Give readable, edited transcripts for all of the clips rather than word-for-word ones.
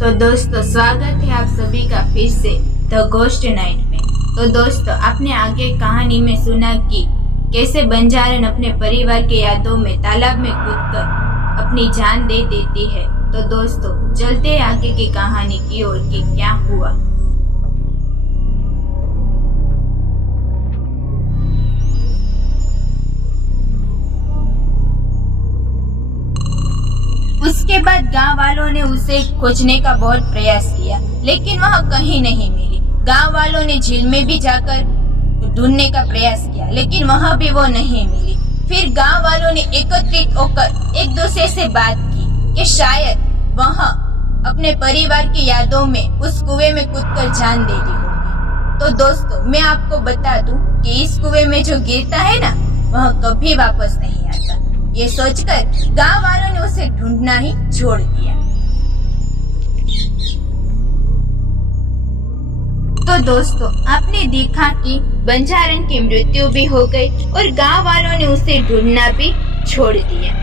तो दोस्तों स्वागत है आप सभी का फिर से द घोस्ट नाइट में। तो दोस्तों आपने आगे कहानी में सुना कि कैसे बंजारन अपने परिवार के यादों में तालाब में कूदकर अपनी जान दे देती है। तो दोस्तों चलते हैं आगे की कहानी की ओर कि क्या हुआ। उसके बाद गांव वालों ने उसे खोजने का बहुत प्रयास किया, लेकिन वह कहीं नहीं मिली। गांव वालों ने झील में भी जाकर ढूंढने का प्रयास किया, लेकिन वहां भी वो नहीं मिली। फिर गांव वालों ने एकत्रित होकर एक दूसरे से बात की कि शायद वह अपने परिवार की यादों में उस कुएं में कूदकर जान दे दी होगी। तो दोस्तों मैं आपको बता दूं कि इस कुएं में जो गिरता है ना, वह कभी वापस नहीं आता। ये सोचकर गांव वालों ने उसे ढूंढना ही छोड़ दिया। तो दोस्तों आपने देखा कि बंजारन की मृत्यु भी हो गई और गांव वालों ने उसे ढूंढना भी छोड़ दिया।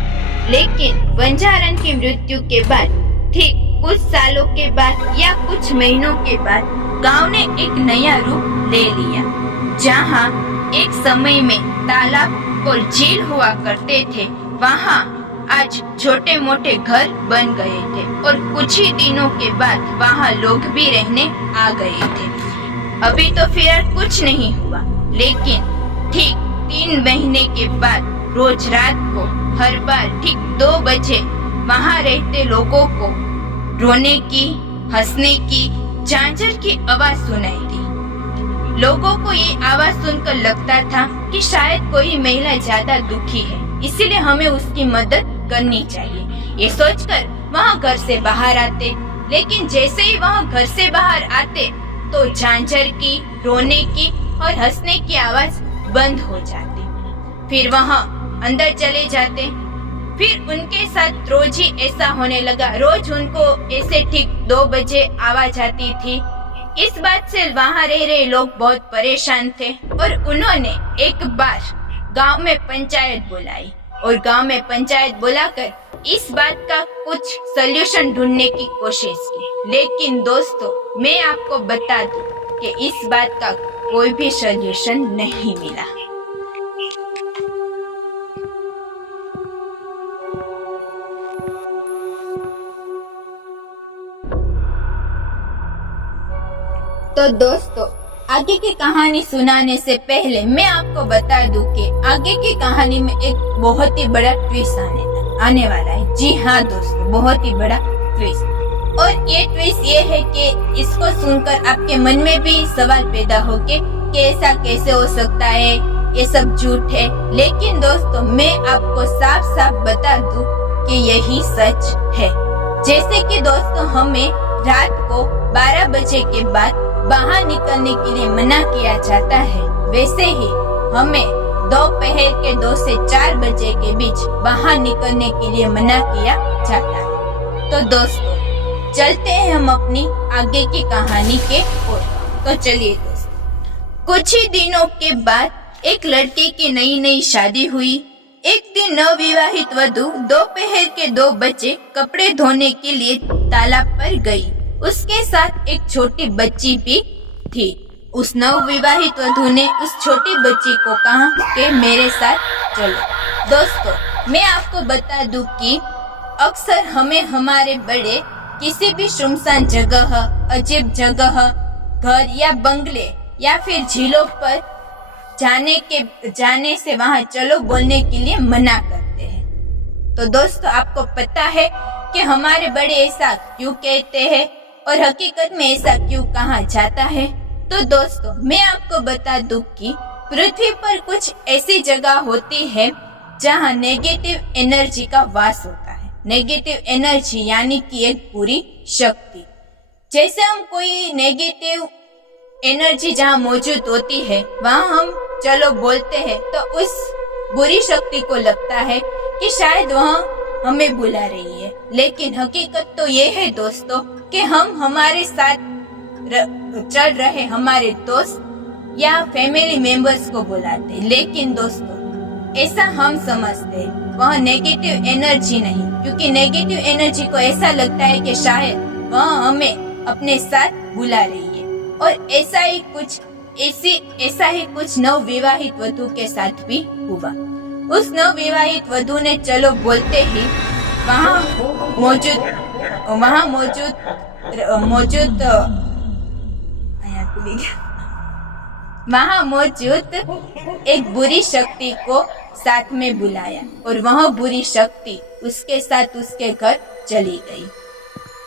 लेकिन बंजारन की मृत्यु के बाद ठीक कुछ सालों के बाद या कुछ महीनों के बाद गांव ने एक नया रूप ले लिया। जहां एक समय में तालाब और झील हुआ करते थे, वहाँ आज छोटे मोटे घर बन गए थे और कुछ ही दिनों के बाद वहाँ लोग भी रहने आ गए थे। अभी तो फिलहाल कुछ नहीं हुआ, लेकिन ठीक 3 महीने के बाद रोज रात को हर बार ठीक 2 बजे वहाँ रहते लोगों को रोने की, हंसने की, झांझर की आवाज सुनाई दी। लोगों को ये आवाज सुनकर लगता था कि शायद कोई महिला ज्यादा दुखी है, इसीलिए हमें उसकी मदद करनी चाहिए। ये सोचकर वहाँ घर से बाहर आते, लेकिन जैसे ही वहाँ घर से बाहर आते तो झांझर की, रोने की और हंसने की आवाज बंद हो जाती। फिर वहाँ अंदर चले जाते। फिर उनके साथ रोज ही ऐसा होने लगा। रोज उनको ऐसे ठीक 2 बजे आवाज आती थी। इस बात से वहाँ रह रहे लोग बहुत परेशान थे और उन्होंने एक बार गांव में पंचायत बुलाई और गांव में पंचायत बुलाकर इस बात का कुछ सलूशन ढूंढने की कोशिश की। लेकिन दोस्तों मैं आपको बता दूं कि इस बात का कोई भी सलूशन नहीं मिला। तो दोस्तों आगे की कहानी सुनाने से पहले मैं आपको बता दूं कि आगे की कहानी में एक बहुत ही बड़ा ट्विस्ट आने वाला है। जी हाँ दोस्तों, बहुत ही बड़ा ट्विस्ट। और ये ट्विस्ट ये है कि इसको सुनकर आपके मन में भी सवाल पैदा हो कि ऐसा कैसे हो सकता है, ये सब झूठ है। लेकिन दोस्तों मैं आपको साफ साफ बता दूं कि यही सच है। जैसे कि दोस्तों हमें रात को 12 बजे के बाद बाहर निकलने के लिए मना किया जाता है, वैसे ही हमें दोपहर के 2 से 4 बजे के बीच बाहर निकलने के लिए मना किया जाता है। तो दोस्तों चलते हैं हम अपनी आगे की कहानी के ओर। तो चलिए दोस्तों, कुछ ही दिनों के बाद एक लड़की की नई शादी हुई। एक दिन नवविवाहित वधू दोपहर के 2 बजे कपड़े धोने के लिए तालाब पर गई। उसके साथ एक छोटी बच्ची भी थी। उस नवविवाहित वधू ने उस छोटी बच्ची को कहा कि मेरे साथ चलो। दोस्तों मैं आपको बता दूं कि अक्सर हमें हमारे बड़े किसी भी सुनसान जगह, अजीब जगह, घर या बंगले या फिर झीलों पर जाने से वहाँ चलो बोलने के लिए मना करते हैं। तो दोस्तों आपको पता है कि हमारे बड़े ऐसा क्यों कहते हैं और हकीकत में ऐसा क्यों कहा जाता है? तो दोस्तों मैं आपको बता दूं कि पृथ्वी पर कुछ ऐसी जगह होती है जहां नेगेटिव एनर्जी का वास होता है। नेगेटिव एनर्जी यानी कि एक बुरी शक्ति। जैसे हम कोई नेगेटिव एनर्जी जहां मौजूद होती है वहां हम चलो बोलते हैं तो उस बुरी शक्ति को लगता है कि शायद वह हमें बुला रही है। लेकिन हकीकत तो ये है दोस्तों कि हम हमारे साथ चल रहे हमारे दोस्त या फैमिली मेंबर्स को बुलाते। लेकिन दोस्तों ऐसा हम समझते वह नेगेटिव एनर्जी नहीं, क्योंकि नेगेटिव एनर्जी को ऐसा लगता है कि शायद वह हमें अपने साथ बुला रही है। और ऐसा ही कुछ नवविवाहित वधू के साथ भी हुआ। उस नवविवाहित वधू ने चलो बोलते ही वहाँ मौजूद एक बुरी शक्ति को साथ में बुलाया और वह बुरी शक्ति उसके साथ उसके घर चली गई।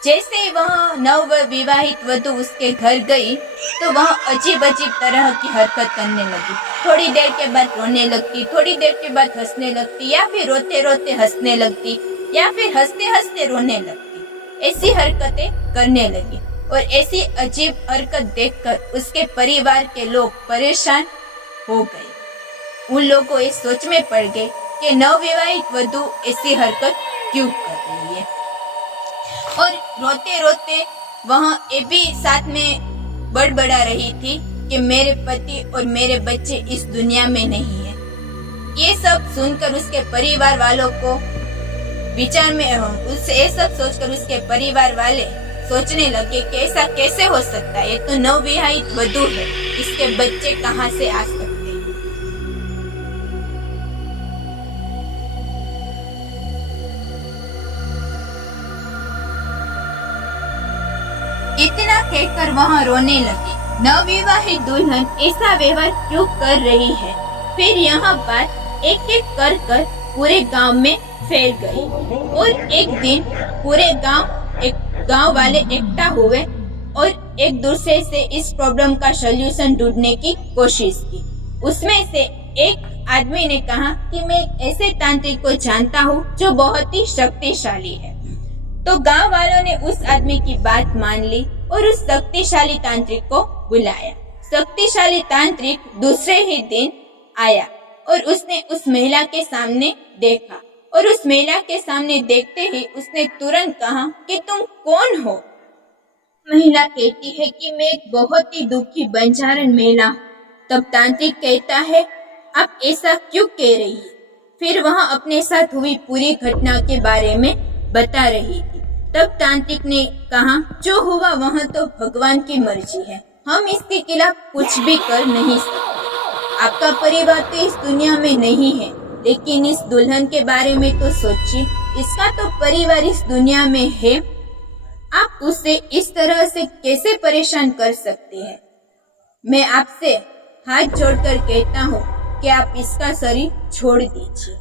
जैसे ही वह नव विवाहित वधू उसके घर गई तो वह अजीब तरह की हरकत करने लगी। थोड़ी देर के बाद रोने लगती, थोड़ी देर के बाद हंसने लगती, या फिर रोते रोते हंसने लगती, या फिर हंसते हंसते रोने लगती। ऐसी हरकतें करने लगी और ऐसी अजीब हरकत देखकर उसके परिवार के लोग परेशान हो गए। उन लोगों को इस सोच में पड़ गए कि नवविवाहित वधू ऐसी हरकत क्यों कर रही है। और रोते रोते वह ये भी साथ में बड़बड़ा रही थी कि मेरे पति और मेरे बच्चे इस दुनिया में नहीं है। ये सब सुनकर उसके परिवार वालों को विचार में ये सब सोचकर उसके परिवार वाले सोचने लगे कि ऐसा कैसे हो सकता है, ये तो नवविवाहित वधू है, इसके बच्चे कहाँ से आ सकते हैं। इतना कहकर वहाँ रोने लगे। नवविवाहित दुल्हन ऐसा व्यवहार क्यों कर रही है। फिर यहाँ बात एक एक कर पूरे गांव में फैल गई और एक दिन पूरे गांव वाले इकट्ठा हुए और एक दूसरे से इस प्रॉब्लम का सलूशन ढूंढने की कोशिश की। उसमें से एक आदमी ने कहा कि मैं ऐसे तांत्रिक को जानता हूँ जो बहुत ही शक्तिशाली है। तो गांव वालों ने उस आदमी की बात मान ली और उस शक्तिशाली तांत्रिक को बुलाया। शक्तिशाली तांत्रिक दूसरे ही दिन आया और उसने उस महिला के सामने देखा और उस महिला के सामने देखते ही उसने तुरंत कहा कि तुम कौन हो। महिला कहती है कि मैं एक बहुत ही दुखी बंजारन महिला हूँ। तब तांत्रिक कहता है आप ऐसा क्यों कह रही है। फिर वह अपने साथ हुई पूरी घटना के बारे में बता रही थी। तब तांत्रिक ने कहा जो हुआ वह तो भगवान की मर्जी है, हम इसके खिलाफ कुछ भी कर नहीं सकते। आपका परिवार तो इस दुनिया में नहीं है, लेकिन इस दुल्हन के बारे में तो सोचिए, इसका तो परिवार इस दुनिया में है। आप उसे इस तरह से कैसे परेशान कर सकते हैं। मैं आपसे हाथ जोड़कर कहता हूँ कि आप इसका शरीर छोड़ दीजिए।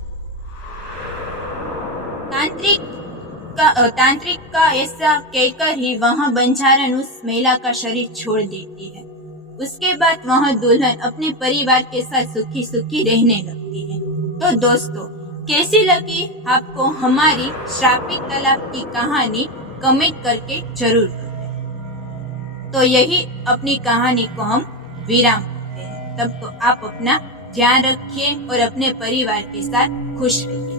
तांत्रिक का ऐसा कहकर ही वहाँ बंजारन उस महिला का शरीर छोड़ देती है। उसके बाद वह दुल्हन अपने परिवार के साथ सुखी सुखी रहने लगती है। तो दोस्तों, कैसी लगी आपको हमारी श्रापित तालाब की कहानी कमेंट करके जरूर बताएं। तो यही अपनी कहानी को हम विराम देते हैं। तब तो आप अपना ध्यान रखिए और अपने परिवार के साथ खुश रहिए।